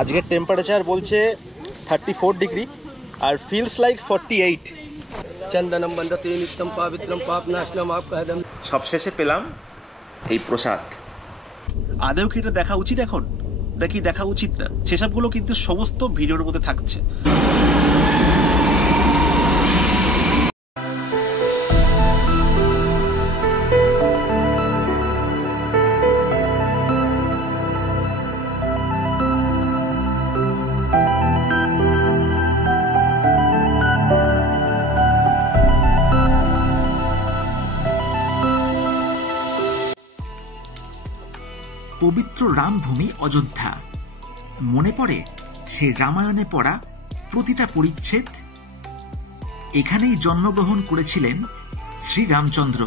আজকের টেম্পারেচার বলছে 34 ডিগ্রি আর feels like 48। চন্দনম বন্দতে নিত্যম পবিত্রম পাপনাশনম আপকাদম। সবশেষে পেলাম এই প্রসাদ। আদেও কি এটা দেখা উচিত এখন? এটা কি দেখা উচিত না? সেসবগুলো কিন্তু সমস্ত ভিডিওর মধ্যে থাকছে। পবিত্র রামভূমি অযোধ্যা। মনে পড়ে সে রামায়ণে পড়া প্রতিটা পরিচ্ছেদ। এখানেই জন্মগ্রহণ করেছিলেন শ্রীরামচন্দ্র।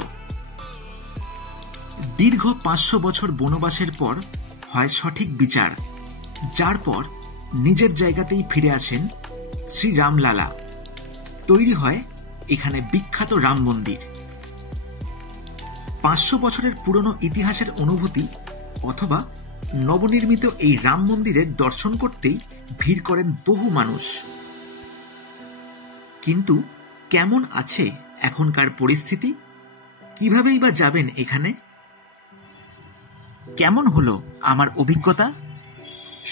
দীর্ঘ 500 বছর বনবাসের পর হয় সঠিক বিচার, যার পর নিজের জায়গাতেই ফিরে আসেন শ্রীরামলালা। তৈরি হয় এখানে বিখ্যাত রাম মন্দির। 500 বছরের পুরনো ইতিহাসের অনুভূতি অথবা নবনির্মিত এই রাম মন্দিরের দর্শন করতেই ভিড় করেন বহু মানুষ। কিন্তু কেমন আছে এখনকার পরিস্থিতি? কিভাবেই বা যাবেন এখানে? কেমন হলো আমার অভিজ্ঞতা?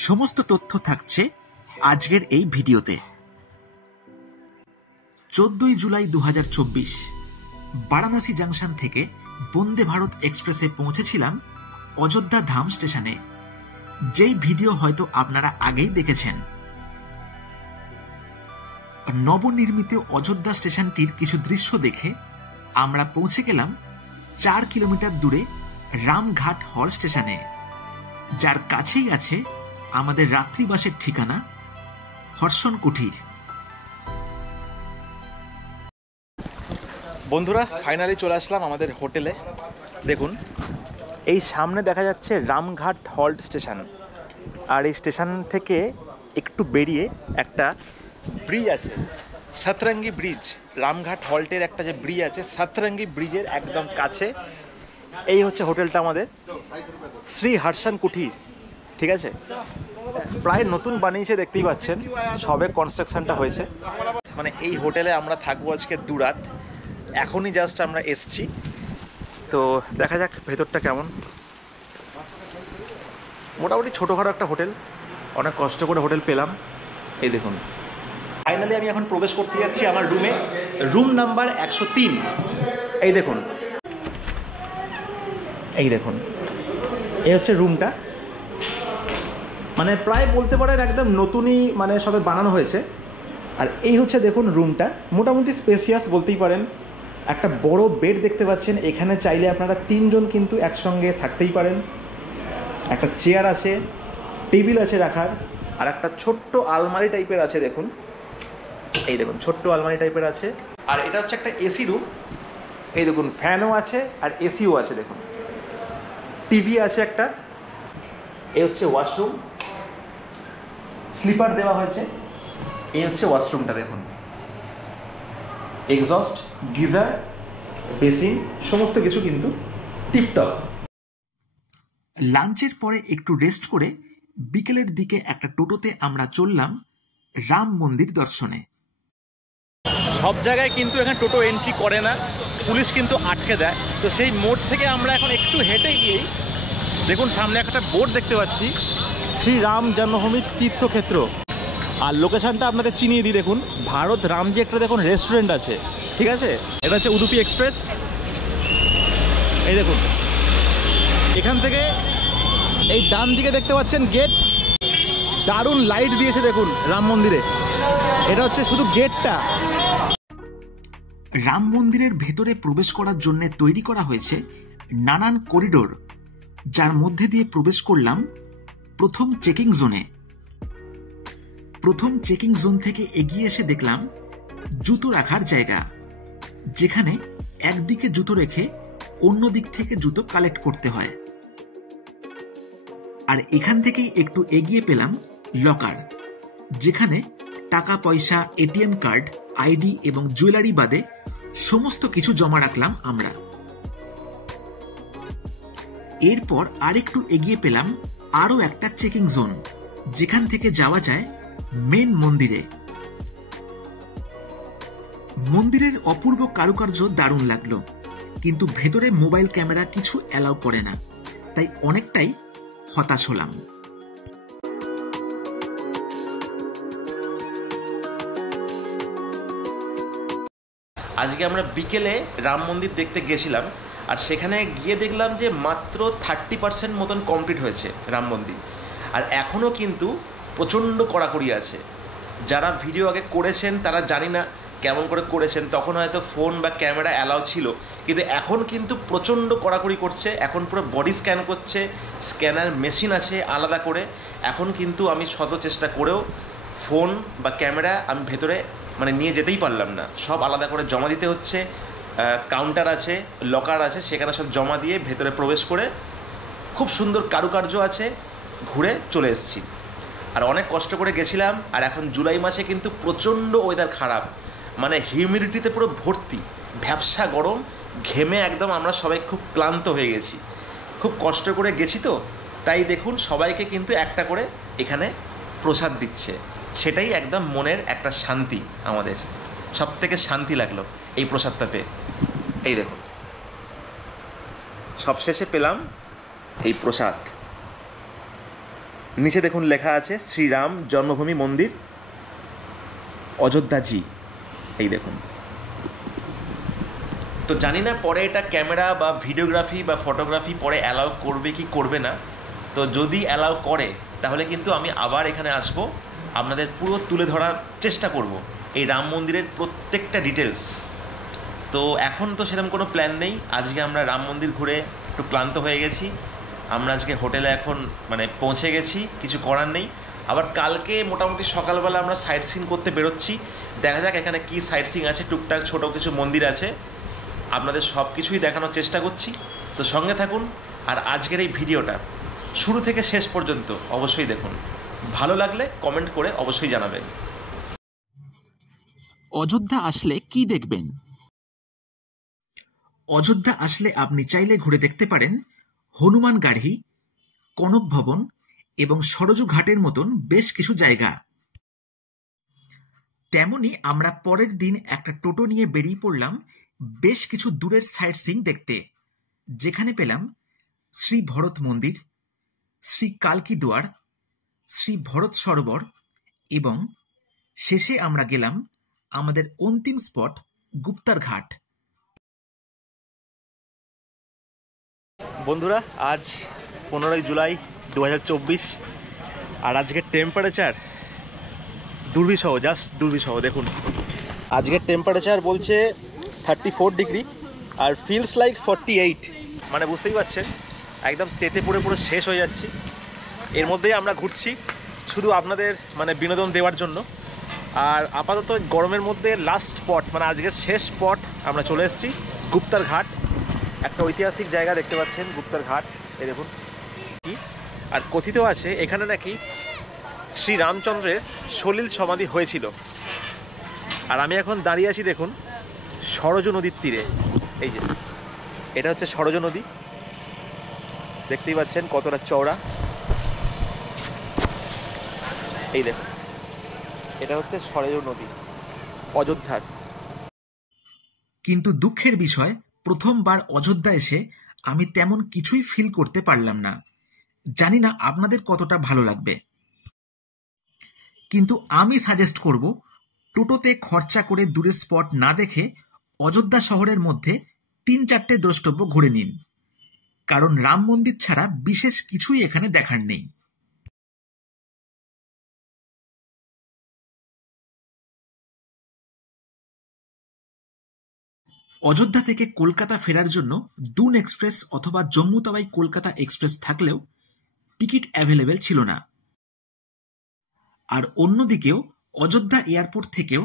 সমস্ত তথ্য থাকছে আজকের এই ভিডিওতে। 14 জুলাই 2024 বারাণসী জাংশন থেকে বন্দে ভারত এক্সপ্রেসে পৌঁছেছিলাম অযোধ্যা ধাম স্টেশনে, যেই ভিডিও হয়তো আপনারা আগেই দেখেছেন। নবনির্মিত অযোধ্যা স্টেশনটির কিছু দৃশ্য দেখে আমরা পৌঁছে গেলাম 4 কিলোমিটার দূরে রামঘাট হল স্টেশনে, যার কাছেই আছে আমাদের রাত্রিবাসের ঠিকানা হর্ষণ কুঠির। বন্ধুরা, ফাইনালি চলে আসলাম আমাদের হোটেলে। দেখুন, এই সামনে দেখা যাচ্ছে রামঘাট হল্ট স্টেশন, আর এই স্টেশন থেকে একটু বেরিয়ে একটা ব্রিজ আছে, সতরঙ্গি ব্রিজ। রামঘাট হল্টের একটা যে ব্রিজ আছে, সতরঙ্গি ব্রিজের একদম কাছে এই হচ্ছে হোটেলটা আমাদের, শ্রী হর্ষণ কুঠির। ঠিক আছে, প্রায় নতুন বানিয়েছে, দেখতেই পাচ্ছেন, সবে কনস্ট্রাকশনটা হয়েছে। মানে এই হোটেলে আমরা থাকবো আজকে 2 রাত। এখনই জাস্ট আমরা এসছি, তো দেখা যাক ভেতরটা কেমন। মোটামুটি ছোটোখাটো একটা হোটেল, অনেক কষ্ট করে হোটেল পেলাম। এই দেখুন, ফাইনালি আমি এখন প্রবেশ করতে যাচ্ছি আমার রুমে, রুম নাম্বার 103। এই দেখুন, এই দেখুন, এই হচ্ছে রুমটা। মানে প্রায় বলতে পারেন একদম নতুনই, মানে সবে বানানো হয়েছে। আর এই হচ্ছে দেখুন রুমটা, মোটামুটি স্পেসিয়াস বলতেই পারেন। একটা বড় বেড দেখতে পাচ্ছেন, এখানে চাইলে আপনারা 3 জন কিন্তু একসঙ্গে থাকতেই পারেন। একটা চেয়ার আছে, টেবিল আছে রাখার, আর একটা ছোট্ট আলমারি টাইপের আছে। দেখুন, এই দেখুন, ছোট্ট আলমারি টাইপের আছে। আর এটা হচ্ছে একটা এসি রুম। এই দেখুন, ফ্যানও আছে আর এসিও আছে। দেখুন, টিভি আছে একটা। এই হচ্ছে ওয়াশরুম, স্লিপার দেওয়া হয়েছে। এই হচ্ছে ওয়াশরুমটা। দেখুন, এক্সস্ট, গিজার, বেসিন, সমস্ত কিছু কিন্তু টিপটপ। লাঞ্চের পরে একটু রেস্ট করে বিকেলের দিকে একটা টোটোতে আমরা চললাম রাম মন্দির দর্শনে। সব জায়গায় কিন্তু এখানে টোটো এন্ট্রি করে না, পুলিশ কিন্তু আটকে দেয়। তো সেই মোড় থেকে আমরা এখন একটু হেঁটে গিয়েই দেখুন সামনে একটা বোর্ড দেখতে পাচ্ছি, শ্রীরাম জন্মভূমি তীর্থক্ষেত্র। আর লোকেশনটা আপনাদের চিনিয়ে দিই। দেখুন, ভারত রামজি একটা দেখুন রেস্টুরেন্ট আছে। ঠিক আছে, এটা হচ্ছে উদুপি এক্সপ্রেস। এই দেখুন, এখান থেকে এই ডান দিকে দেখতে পাচ্ছেন গেট, দারুণ লাইট দিয়েছে দেখুন রাম মন্দিরে। এটা হচ্ছে শুধু গেটটা। রাম মন্দিরের ভেতরে প্রবেশ করার জন্য তৈরি করা হয়েছে নানান করিডোর, যার মধ্যে দিয়ে প্রবেশ করলাম প্রথম চেকিং জোনে। প্রথম চেকিং জোন থেকে এগিয়ে এসে দেখলাম জুতো রাখার জায়গা, যেখানে একদিকে জুতো রেখে অন্য দিক থেকে জুতো কালেক্ট করতে হয়। আর এখান থেকেই একটু এগিয়ে পেলাম লকার, যেখানে টাকা পয়সা, এটিএম কার্ড, আইডি এবং জুয়েলারি বাদে সমস্ত কিছু জমা রাখলাম আমরা। এরপর আরেকটু এগিয়ে পেলাম আরও একটা চেকিং জোন, যেখান থেকে যাওয়া যায় মেন মন্দিরে। মন্দিরের অপূর্ব কারুকার্য দারুণ লাগলো, কিন্তু ভেতরে মোবাইল ক্যামেরা কিছু অ্যালাউ করে না, তাই অনেকটাই হতাশ হলাম। আজকে আমরা বিকেলে রাম মন্দির দেখতে গেছিলাম, আর সেখানে গিয়ে দেখলাম যে মাত্র 30% মতন কমপ্লিট হয়েছে রাম মন্দির, আর এখনও কিন্তু প্রচণ্ড কড়াকড়ি আছে। যারা ভিডিও আগে করেছেন তারা জানি না কেমন করে করেছেন, তখন হয়তো ফোন বা ক্যামেরা অ্যালাউ ছিল, কিন্তু এখন কিন্তু প্রচণ্ড কড়াকড়ি করছে। এখন পুরো বডি স্ক্যান করছে, স্ক্যানার মেশিন আছে আলাদা করে। এখন কিন্তু আমি শত চেষ্টা করেও ফোন বা ক্যামেরা আমি ভেতরে মানে নিয়ে যেতেই পারলাম না, সব আলাদা করে জমা দিতে হচ্ছে। কাউন্টার আছে, লকার আছে, সেখানে সব জমা দিয়ে ভেতরে প্রবেশ করে খুব সুন্দর কারুকার্য আছে, ঘুরে চলে এসেছি। আর অনেক কষ্ট করে গেছিলাম, আর এখন জুলাই মাসে কিন্তু প্রচণ্ড ওয়েদার খারাপ, মানে হিউমিডিটিতে পুরো ভর্তি, ভ্যাপসা গরম, ঘেমে একদম আমরা সবাই খুব ক্লান্ত হয়ে গেছি। খুব কষ্ট করে গেছি তো, তাই দেখুন সবাইকে কিন্তু একটা করে এখানে প্রসাদ দিচ্ছে, সেটাই একদম মনের একটা শান্তি। আমাদের সব থেকে শান্তি লাগলো এই প্রসাদটা পেয়ে। এই দেখুন সবশেষে পেলাম এই প্রসাদ। নিচে দেখুন লেখা আছে শ্রীরাম জন্মভূমি মন্দির অযোধ্যাজি। এই দেখুন। তো জানি না পরে এটা ক্যামেরা বা ভিডিওগ্রাফি বা ফটোগ্রাফি পরে অ্যালাউ করবে কি করবে না। তো যদি অ্যালাউ করে তাহলে কিন্তু আমি আবার এখানে আসব, আপনাদের পুরো তুলে ধরার চেষ্টা করব এই রাম মন্দিরের প্রত্যেকটা ডিটেলস। তো এখন তো সেরকম কোনো প্ল্যান নেই। আজকে আমরা রাম মন্দির ঘুরে একটু ক্লান্ত হয়ে গেছি, আমরা আজকে হোটেলে এখন মানে পৌঁছে গেছি, কিছু করার নেই। আবার কালকে মোটামুটি সকালবেলা আমরা সাইট সিন করতে বেরোচ্ছি, দেখা যাক এখানে কি সাইট সিন আছে, টুকটাক ছোটো কিছু মন্দির আছে, আপনাদের সব কিছুই দেখানোর চেষ্টা করছি। তো সঙ্গে থাকুন, আর আজকের এই ভিডিওটা শুরু থেকে শেষ পর্যন্ত অবশ্যই দেখুন। ভালো লাগলে কমেন্ট করে অবশ্যই জানাবেন। অযোধ্যা আসলে কি দেখবেন? অযোধ্যা আসলে আপনি চাইলে ঘুরে দেখতে পারেন হনুমান গাড়ি, কনক ভবন এবং সরজু ঘাটের মতন বেশ কিছু জায়গা। তেমনি আমরা পরের দিন একটা টোটো নিয়ে বেরিয়ে পড়লাম বেশ কিছু দূরের সাইট সিইং দেখতে, যেখানে পেলাম শ্রী ভরত মন্দির, শ্রী কালকি দুয়ার, শ্রী ভরত সরোবর, এবং শেষে আমরা গেলাম আমাদের অন্তিম স্পট গুপ্তার ঘাট। বন্ধুরা, আজ 15 জুলাই 2024, আর আজকের টেম্পারেচার দুর্বিষহ, জাস্ট দুর্বিষহ। দেখুন আজকের টেম্পারেচার বলছে 34 ডিগ্রি, আর ফিলস লাইক 48, মানে বুঝতেই পারছেন একদম তেতে পুরো পুরো শেষ হয়ে যাচ্ছি। এর মধ্যেই আমরা ঘুরছি শুধু আপনাদের মানে বিনোদন দেওয়ার জন্য। আর আপাতত গরমের মধ্যে লাস্ট স্পট, মানে আজকের শেষ স্পট আমরা চলে এসেছি গুপ্তার ঘাট। একটা ঐতিহাসিক জায়গা দেখতে পাচ্ছেন গুপ্তার ঘাট, এই দেখুন কি। আর কথিত আছে এখানে নাকি শ্রী রামচন্দ্রের সলিল সমাধি হয়েছিল। আর আমি এখন দাঁড়িয়ে আছি দেখুন সরজু নদীর তীরে। এই যে এটা হচ্ছে সরজু নদী, দেখতেই পাচ্ছেন কতটা চওড়া। এই দেখুন এটা হচ্ছে সরজু নদী অযোধ্যার। কিন্তু দুঃখের বিষয়, প্রথমবার অযোধ্যা এসে আমি তেমন কিছুই ফিল করতে পারলাম না। জানি না আপনাদের কতটা ভালো লাগবে, কিন্তু আমি সাজেস্ট করব টোটোতে খরচা করে দূরের স্পট না দেখে অযোধ্যা শহরের মধ্যে 3-4টে দ্রষ্টব্য ঘুরে নিন, কারণ রাম মন্দির ছাড়া বিশেষ কিছুই এখানে দেখার নেই। অযোধ্যা থেকে কলকাতা ফেরার জন্য দুন এক্সপ্রেস অথবা জম্মু তাওয়াই কলকাতা এক্সপ্রেস থাকলেও টিকিট অ্যাভেলেবেল ছিল না। আর অন্যদিকেও অযোধ্যা এয়ারপোর্ট থেকেও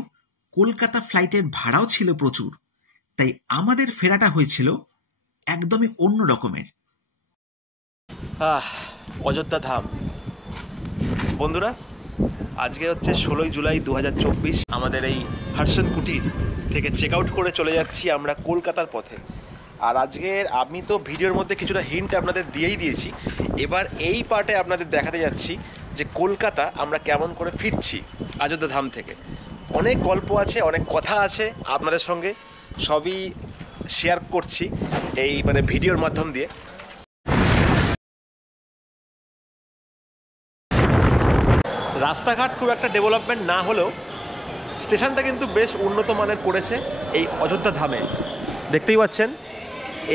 কলকাতা ফ্লাইটের ভাড়াও ছিল প্রচুর, তাই আমাদের ফেরাটা হয়েছিল একদমই অন্য রকমের। অযোধ্যা ধাম। বন্ধুরা, আজকে হচ্ছে 16 জুলাই 2024। আমাদের এই হার্সন কুটির থেকে চেক আউট করে চলে যাচ্ছি আমরা কলকাতার পথে। আর আজকের আমি তো ভিডিওর মধ্যে কিছুটা হিন্ট আপনাদের দিয়েই দিয়েছি। এবার এই পার্টে আপনাদের দেখাতে যাচ্ছি যে কলকাতা আমরা কেমন করে ফিরছি অযোধ্যা ধাম থেকে। অনেক গল্প আছে, অনেক কথা আছে আপনাদের সঙ্গে, সবই শেয়ার করছি এই মানে ভিডিওর মাধ্যম দিয়ে। রাস্তাঘাট খুব একটা ডেভেলপমেন্ট না হলেও স্টেশনটা কিন্তু বেশ উন্নত মানের করেছে এই অযোধ্যা ধামে। দেখতেই পাচ্ছেন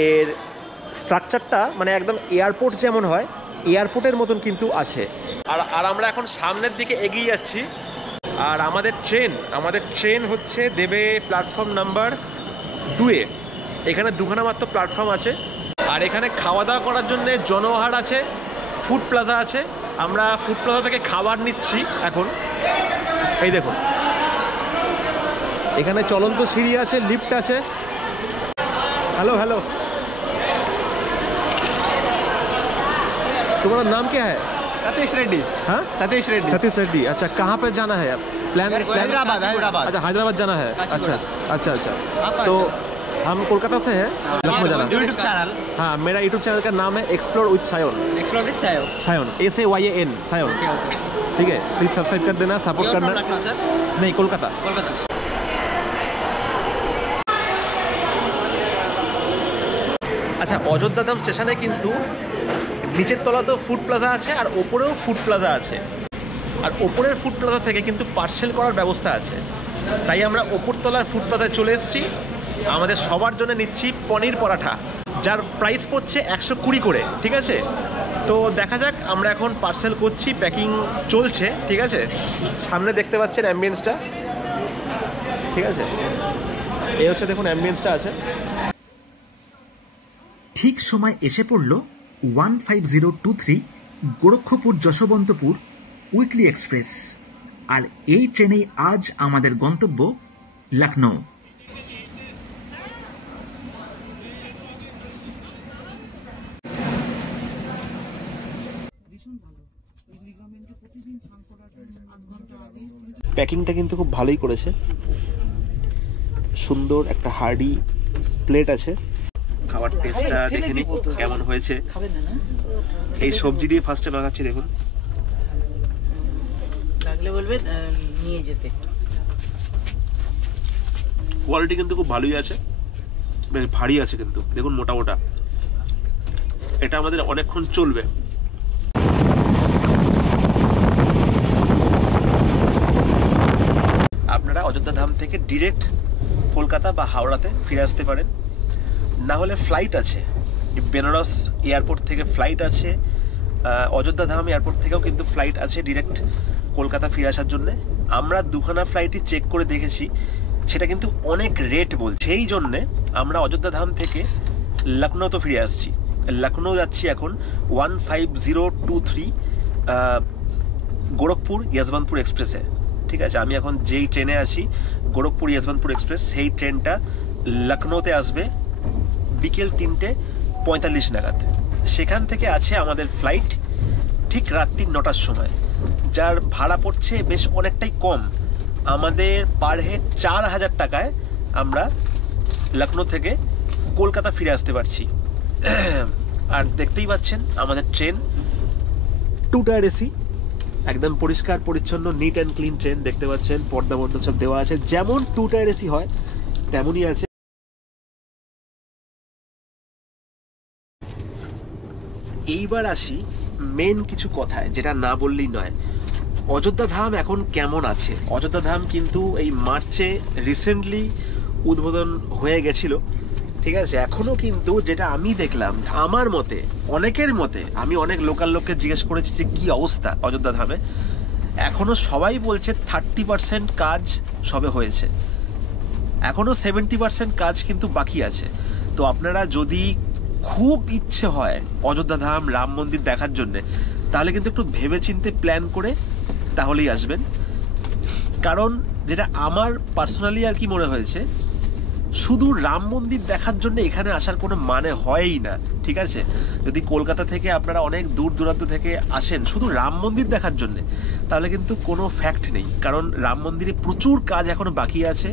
এর স্ট্রাকচারটা মানে একদম এয়ারপোর্ট যেমন হয় এয়ারপোর্টের মতন কিন্তু আছে। আর আমরা এখন সামনের দিকে এগিয়ে যাচ্ছি। আর আমাদের ট্রেন হচ্ছে দেবে প্ল্যাটফর্ম নাম্বার 2-এ। এখানে দুখানা মাত্র প্ল্যাটফর্ম আছে। আর এখানে খাওয়া দাওয়া করার জন্য জনহার আছে, ফুড প্লাজা আছে। আমরা ফুড প্লাজা থেকে খাবার নিচ্ছি এখন। এই দেখুন এখানে চলন্ত সিঁড়ি আছে, লিফট আছে। हेलो हेलो, तुम्हारा नाम क्या है? सतीश रेड्डी। हाँ, सतीश रेड्डी। सतीश रेड्डी। अच्छा, कहाँ पे जाना है आप? प्लान हैदराबाद। अच्छा, हैदराबाद जाना है। अच्छा अच्छा अच्छा। तो हम कोलकाता से हैं, लखनऊ जाना है। YouTube channel? हाँ, मेरा यूट्यूब चैनल का नाम है explore with Sayan. Explore with Sayan, SAYAN Sayan. ठीक है, प्लीज सब्सक्राइब कर देना, सपोर्ट करना। लखनऊ सर? नहीं, कोलकाता। আচ্ছা, অযোধ্যা ধাম স্টেশনে কিন্তু নিচের তলাতেও ফুড প্লাজা আছে আর ওপরেও ফুড প্লাজা আছে। আর ওপরের ফুড প্লাজা থেকে কিন্তু পার্সেল করার ব্যবস্থা আছে। তাই আমরা ওপরতলার ফুড প্লাজায় চলে এসেছি। আমাদের সবার জন্য নিচ্ছি পনির পরাঠা, যার প্রাইস পড়ছে 120 করে। ঠিক আছে, তো দেখা যাক। আমরা এখন পার্সেল করছি, প্যাকিং চলছে। ঠিক আছে, সামনে দেখতে পাচ্ছেন অ্যাম্বিয়েন্সটা। ঠিক আছে, এই হচ্ছে দেখুন অ্যাম্বিয়েন্সটা আছে। ঠিক সময় এসে পড়ল 15023 গোরক্ষপুর যশবন্তপুর উইকলি এক্সপ্রেস। আর এই ট্রেনেই আজ আমাদের গন্তব্য লখনৌ। প্যাকিংটা কিন্তু খুব ভালোই করেছে। সুন্দর একটা হার্ডি প্লেট আছে। খাবার টেস্টটা দেখে নিই কেমন হয়েছে। এই সবজি দিয়ে ফার্স্টে মাখাচ্ছি, দেখুন। লাগলে বলবে নিয়ে যেতে। কোয়ালিটি কিন্তু খুব ভালোই আছে, বেশ ভারী আছে কিন্তু দেখুন, মোটা মোটা। এটা আমাদের অনেকক্ষণ চলবে। আপনারা অযোধ্যা ধাম থেকে ডিরেক্ট কলকাতা বা হাওড়াতে ফিরে আসতে পারেন, না হলে ফ্লাইট আছে। বেনারস এয়ারপোর্ট থেকে ফ্লাইট আছে, অযোধ্যা ধাম এয়ারপোর্ট থেকেও কিন্তু ফ্লাইট আছে ডিরেক্ট কলকাতা ফিরে আসার জন্য। আমরা দুখানা ফ্লাইটই চেক করে দেখেছি, সেটা কিন্তু অনেক রেট বলছে। সেই জন্যে আমরা অযোধ্যা ধাম থেকে লখনৌ তো ফিরে আসছি। লখনৌ যাচ্ছি এখন 15023 গোরখপুর যশবন্তপুর এক্সপ্রেসে। ঠিক আছে, আমি এখন যেই ট্রেনে আছি গোরখপুর যশবন্তপুর এক্সপ্রেস, সেই ট্রেনটা লখনৌতে আসবে বিকেল 3:45 নাগাদ। সেখান থেকে আছে আমাদের ফ্লাইট ঠিক রাত্রি 9টার সময়, যার ভাড়া পড়ছে বেশ অনেকটাই কম। আমাদের পার হেড 4000 টাকায় আমরা লখনৌ থেকে কলকাতা ফিরে আসতে পারছি। আর দেখতেই পাচ্ছেন আমাদের ট্রেন 2 টায়ার এসি, একদম পরিষ্কার পরিচ্ছন্ন, নিট অ্যান্ড ক্লিন ট্রেন। দেখতে পাচ্ছেন পর্দা পর্দা সব দেওয়া আছে, যেমন 2 টায়ার এসি হয় তেমনই আছে। এইবার আসি মেন কিছু কথায়, যেটা না বললেই নয়। অযোধ্যা ধাম এখন কেমন আছে? অযোধ্যা ধাম কিন্তু এই মার্চে রিসেন্টলি উদ্বোধন হয়ে গেছিল। ঠিক আছে, এখনো কিন্তু যেটা আমি দেখলাম, আমার মতে, অনেকের মতে, আমি অনেক লোকাল লোককে জিজ্ঞেস করেছি যে কি অবস্থা অযোধ্যা ধামে, এখনো সবাই বলছে 30% কাজ সবে হয়েছে, এখনো 70% কাজ কিন্তু বাকি আছে। তো আপনারা যদি খুব ইচ্ছে হয় অযোধ্যা ধাম রাম মন্দির দেখার জন্য, তাহলে কিন্তু একটু ভেবেচিন্তে প্ল্যান করে তাহলেই আসবেন। কারণ যেটা আমার পার্সোনালি আর কি মনে হয়েছে, শুধু রাম মন্দির দেখার জন্য এখানে আসার কোনো মানে হয়ই না। ঠিক আছে, যদি কলকাতা থেকে আপনারা অনেক দূর দূরান্ত থেকে আসেন শুধু রাম মন্দির দেখার জন্য, তাহলে কিন্তু কোনো ফ্যাক্ট নেই। কারণ রাম মন্দিরে প্রচুর কাজ এখনো বাকি আছে।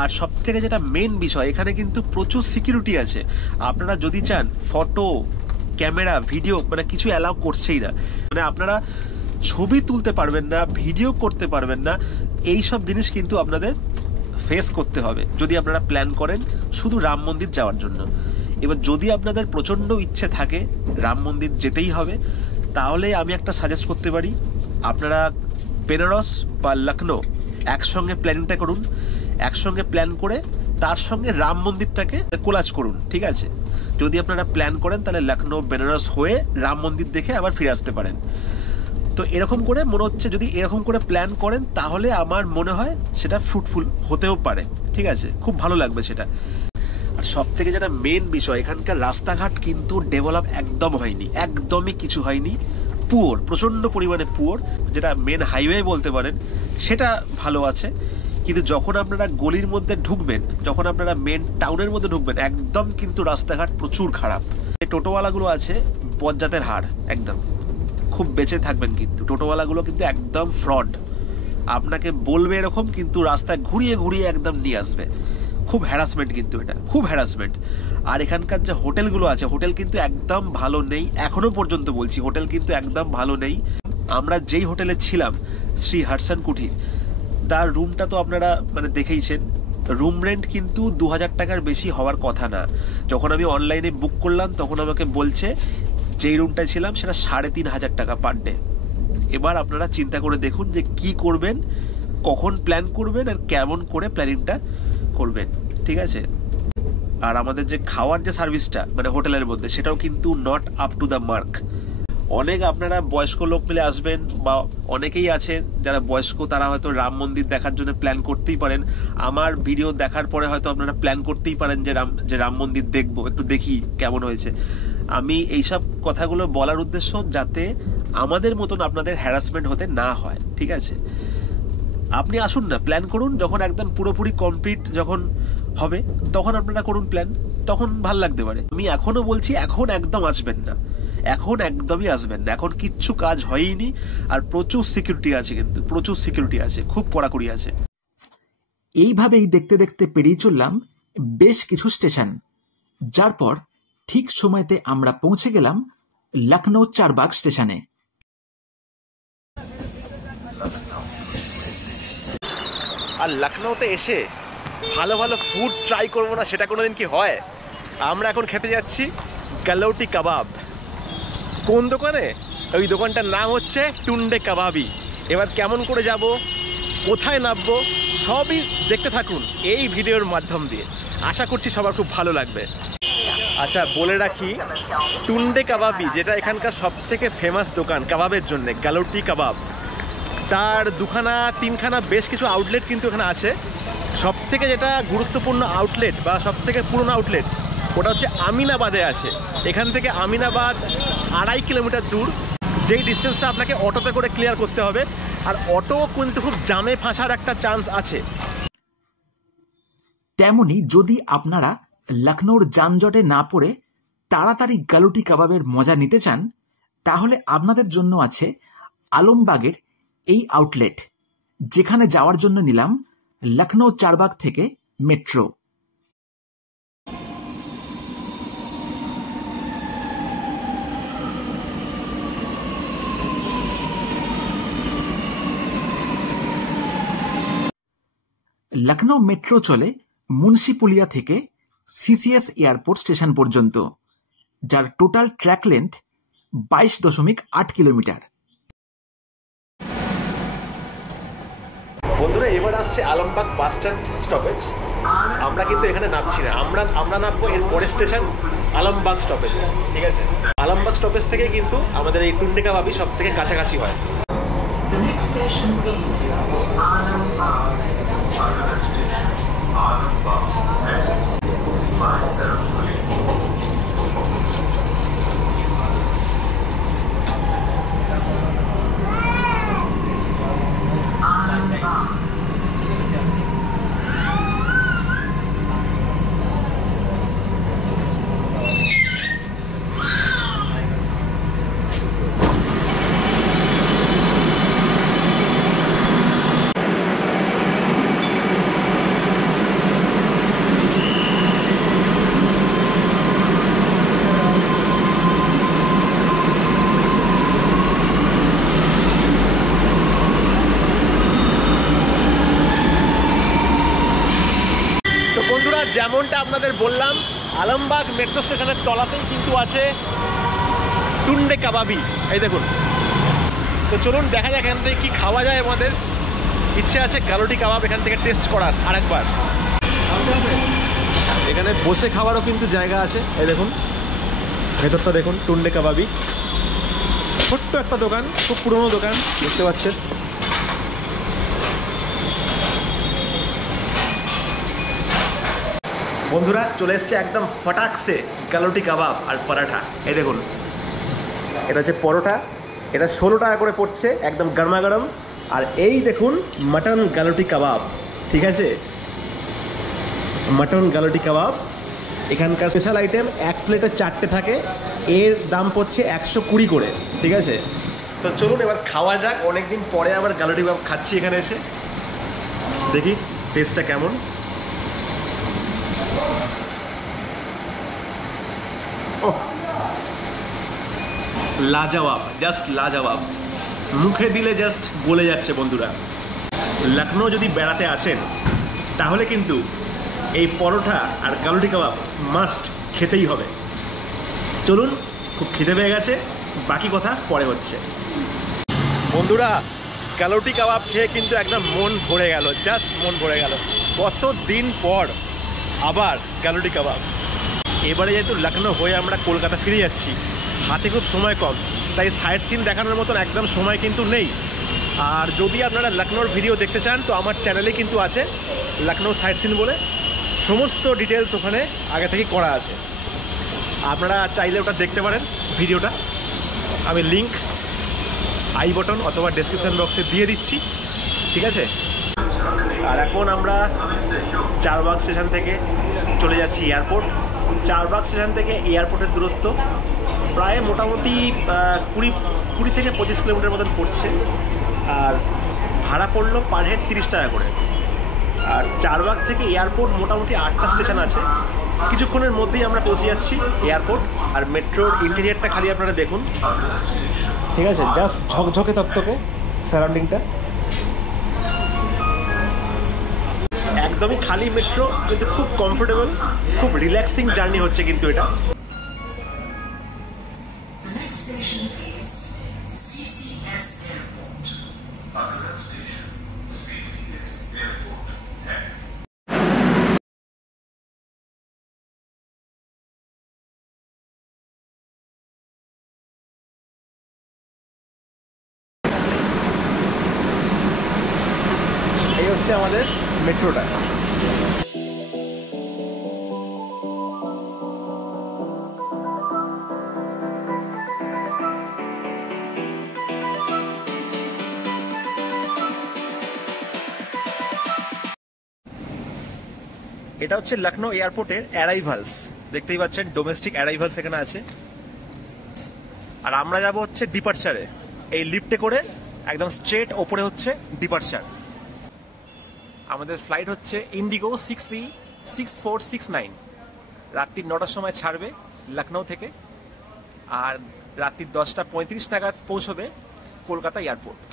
আর সব থেকে যেটা মেন বিষয়, এখানে কিন্তু প্রচুর সিকিউরিটি আছে। আপনারা যদি চান ফটো, ক্যামেরা, ভিডিও মানে কিছু অ্যালাউ করছেই না, মানে আপনারা ছবি তুলতে পারবেন না, ভিডিও করতে পারবেন না, এই সব জিনিস কিন্তু আপনাদের ফেস করতে হবে যদি আপনারা প্ল্যান করেন শুধু রাম মন্দির যাওয়ার জন্য। এবার যদি আপনাদের প্রচণ্ড ইচ্ছে থাকে রাম মন্দির যেতেই হবে, তাহলে আমি একটা সাজেস্ট করতে পারি, আপনারা বেনারস বা লখনৌ একসঙ্গে প্ল্যানিংটা করুন। একসঙ্গে প্ল্যান করে তার সঙ্গে রাম মন্দিরটাকে কোলাজ করুন, ঠিক আছে? যদি আপনারা প্ল্যান করেন তাহলে লখনৌ বেনারস হয়ে রাম মন্দির দেখে আবার ফিরে আসতে পারেন। তো এরকম করে মনে হচ্ছে যদি এরকম করে প্ল্যান করেন তাহলে আমার মনে হয় সেটা ফ্রুটফুল হতেও পারে, ঠিক আছে? খুব ভালো লাগবে সেটা। আর সব থেকে যেটা মেন বিষয়, এখানকার রাস্তাঘাট কিন্তু ডেভেলপ একদম হয়নি, একদমই কিছু হয়নি, পুয়োর, প্রচণ্ড পরিমাণে পুয়োর, যেটা মেন হাইওয়ে বলতে পারেন সেটা ভালো আছে, কিন্তু যখন আপনারা গলির মধ্যে ঢুকবেন, যখন আপনারা মেন টাউনের মধ্যে ঢুকবেন, একদম কিন্তু রাস্তাঘাট প্রচুর খারাপ। এই টোটোওয়ালাগুলো আছে বজ্জাতের হাড়, একদম খুব বেঁচে থাকবেন, কিন্তু টোটোওয়ালাগুলো কিন্তু একদম ফ্রড, আপনাকে বলবে এরকম কিন্তু রাস্তায় ঘুরিয়ে ঘুরিয়ে একদম নিয়ে আসবে। খুব হ্যারাসমেন্ট, কিন্তু এটা খুব হ্যারাসমেন্ট। আর এখানকার যে হোটেলগুলো আছে, হোটেল কিন্তু একদম ভালো নেই, এখনো পর্যন্ত বলছি হোটেল কিন্তু একদম ভালো নেই। আমরা যেই হোটেলে ছিলাম, শ্রী হর্ষণ কুঠির, তার রুমটা তো আপনারা মানে দেখেইছেন, রুম রেন্ট কিন্তু 2000 টাকার বেশি হওয়ার কথা না। যখন আমি অনলাইনে বুক করলাম তখন আমাকে বলছে যেই রুমটায় ছিলাম সেটা 3500 টাকা পার ডে। এবার আপনারা চিন্তা করে দেখুন যে কি করবেন, কখন প্ল্যান করবেন আর কেমন করে প্ল্যানিংটা করবেন, ঠিক আছে? আর আমাদের যে খাওয়ার যে সার্ভিসটা মানে হোটেলের মধ্যে, সেটাও কিন্তু not up to the mark. অনেক আপনারা বয়স্ক লোক মিলে আসবেন বা অনেকেই আছেন যারা বয়স্ক, তারা হয়তো রাম মন্দির দেখার জন্য প্ল্যান করতেই পারেন। আমার ভিডিও দেখার পরে হয়তো আপনারা প্ল্যান করতেই পারেন যে রাম মন্দির দেখবো, একটু দেখি কেমন হয়েছে। আমি এইসব কথাগুলো বলার উদ্দেশ্য যাতে আমাদের মতন আপনাদের হ্যারাসমেন্ট হতে না হয়, ঠিক আছে? আপনি আসুন না, প্ল্যান করুন, যখন একদম পুরোপুরি কমপ্লিট যখন হবে তখন আপনারা করুন প্ল্যান, তখন ভাল লাগতে পারে। আমি এখনো বলছি এখন একদম আসবেন না, এখন একদমই আসবেন না, এখন কিচ্ছু কাজ হয়নি। আর প্রচুর সিকিউরিটি আছে, কিন্তু প্রচুর সিকিউরিটি আছে, খুব কড়াকড়ি আছে। এইভাবেই দেখতে দেখতে পেরিয়ে চললাম বেশ কিছু স্টেশন, যার পর ঠিক সময়তে আমরা পৌঁছে গেলাম লখনৌ চারবাগ স্টেশনে। আর লখনৌতে এসে ভালো ভালো ফুড ট্রাই করবো না সেটা কোনোদিন কি হয়? আমরা এখন খেতে যাচ্ছি গালৌটি কাবাব। কোন দোকানে? ওই দোকানটার নাম হচ্ছে টুন্ডে কাবাবি। এবার কেমন করে যাব, কোথায় নামবো, সবই দেখতে থাকুন এই ভিডিওর মাধ্যম দিয়ে। আশা করছি সবার খুব ভালো লাগবে। আচ্ছা বলে রাখি, টুন্ডে কাবাবি যেটা এখানকার সব থেকে ফেমাস দোকান কাবাবের জন্য, গালৌটি কাবাব, তার দুখানা তিনখানা বেশ কিছু আউটলেট কিন্তু এখানে আছে। সব থেকে যেটা গুরুত্বপূর্ণ আউটলেট বা সব থেকে পুরনো আউটলেট, ওটা হচ্ছে আমিনাবাদে আছে। এখান থেকে আমিনাবাদ 2.5 কিলোমিটার দূর, যেই ডিস্টেন্সটা আপনাকে অটোতে করে ক্লিয়ার করতে হবে। আর অটো কিন্তু খুব জামে ফাঁসার একটা চান্স আছে। তেমনি যদি আপনারা লখনৌর যানজটে না পড়ে তাড়াতাড়ি গালৌটি কাবাবের মজা নিতে চান, তাহলে আপনাদের জন্য আছে আলমবাগের এই আউটলেট, যেখানে যাওয়ার জন্য নিলাম লখনৌ চারবাগ থেকে মেট্রো। লখনৌ মেট্রো চলে মুন্সিপুলিয়া থেকে সিসিএস এয়ারপোর্ট স্টেশন পর্যন্ত, যার টোটাল ট্র্যাক লেন্থ 22.8 কিলোমিটার। বন্ধুরা এবার আসছে আলমবাগ বাস স্ট্যান্ড স্টপেজ। আমরা কিন্তু এখানে নামছি না, আমরা নামবো এর পরের স্টেশন আলমবাগ স্টপেজ, ঠিক আছে? আলমবাগ স্টপেজ থেকে কিন্তু আমাদের এই টুন্ডে কাবাবি সব থেকে কাছাকাছি হয়। The next station is Alambagh. যেমনটা আপনাদের বললাম, আলমবাগ মেট্রো স্টেশনের তলাতেই কিন্তু আছে টুন্ডে কাবাবি। এই দেখুন, তো চলুন দেখা যাক এখান থেকে কী খাওয়া যায়। আমাদের ইচ্ছে আছে গালোটি কাবাব এখান থেকে টেস্ট করার আরেকবার। এখানে বসে খাওয়ারও কিন্তু জায়গা আছে। এই দেখুন ভেতরটা দেখুন, টুন্ডে কাবাবি, ছোট্ট একটা দোকান, খুব পুরনো দোকান, দেখতে পাচ্ছেন। বন্ধুরা চলে এসছে একদম ফটাকসে গালোটি কাবাব আর পরাঠা। এই দেখুন, এটা হচ্ছে পরোটা, এটা 16 টাকা করে পড়ছে, একদম গরমা গরম। আর এই দেখুন মাটন গালোটি কাবাব, ঠিক আছে, মাটন গালোটি কাবাব এখানকার স্পেশাল আইটেম। এক প্লেটে 4টে থাকে, এর দাম পড়ছে 120 করে, ঠিক আছে। তো চলুন এবার খাওয়া যাক। অনেকদিন পরে আবার গালোটি কাবাব খাচ্ছি এখানে এসে, দেখি টেস্টটা কেমন। ওহ, লাজবাব, জাস্ট লাজবাব, মুখে দিলে জাস্ট গলে যাচ্ছে। বন্ধুরা লখনৌ যদি বেড়াতে আসেন তাহলে কিন্তু এই পরোটা আর গালোটি কাবাব মাস্ট খেতেই হবে। চলুন, খুব খিদে পেয়ে গেছে, বাকি কথা পরে হচ্ছে। বন্ধুরা গালোটি কাবাব খেয়ে কিন্তু একদম মন ভরে গেল, জাস্ট মন ভরে গেল। কত দিন পর আবার গালোটি কাবাব। এবারে যেহেতু লখনৌ হয়ে আমরা কলকাতা ফিরে যাচ্ছি, হাতে খুব সময় কম, তাই সাইট সিন দেখানোর মতন একদম সময় কিন্তু নেই। আর যদি আপনারা লখনৌর ভিডিও দেখতে চান তো আমার চ্যানেলে কিন্তু আছে লখনৌ সাইট সিন বলে, সমস্ত ডিটেলস ওখানে আগে থেকেই করা আছে, আপনারা চাইলে ওটা দেখতে পারেন ভিডিওটা। আমি লিঙ্ক আই বটন অথবা ডেসক্রিপশন বক্সে দিয়ে দিচ্ছি, ঠিক আছে। আর এখন আমরা চারবাগ স্টেশন থেকে চলে যাচ্ছি এয়ারপোর্ট। চারবাগ স্টেশন থেকে এয়ারপোর্টের দূরত্ব প্রায় মোটামুটি 20 থেকে 25 কিলোমিটার মতন পড়ছে। আর ভাড়া পড়লো পার হেড 30 টাকা করে। আর চারবাগ থেকে এয়ারপোর্ট মোটামুটি 8টা স্টেশন আছে, কিছুক্ষণের মধ্যেই আমরা পৌঁছে যাচ্ছি এয়ারপোর্ট। আর মেট্রোর ইন্টেরিয়ারটা খালি আপনারা দেখুন, ঠিক আছে, জাস্ট ঝকঝকে তকতকে সারাউন্ডিংটা, একদমই খালি মেট্রো, কিন্তু খুব কমফোর্টেবল, খুব রিল্যাক্সিং জার্নি হচ্ছে কিন্তু এটা। এই হচ্ছে আমাদের মেট্রোটা। এটা হচ্ছে লখনৌ এয়ারপোর্টের অ্যারাইভালস, দেখতেই পাচ্ছেন ডোমেস্টিক অ্যারাইভালস এখানে আছে। আর আমরা যাব হচ্ছে ডিপার্চারে, এই লিফটে করে একদম স্ট্রেট ওপরে হচ্ছে ডিপার্চার। আমাদের ফ্লাইট হচ্ছে ইন্ডিগো 6E6469, রাত্রি 9টার সময় ছাড়বে লখনৌ থেকে, আর রাত্রি 10টা 35 নাগাদ পৌঁছবে কলকাতা এয়ারপোর্ট।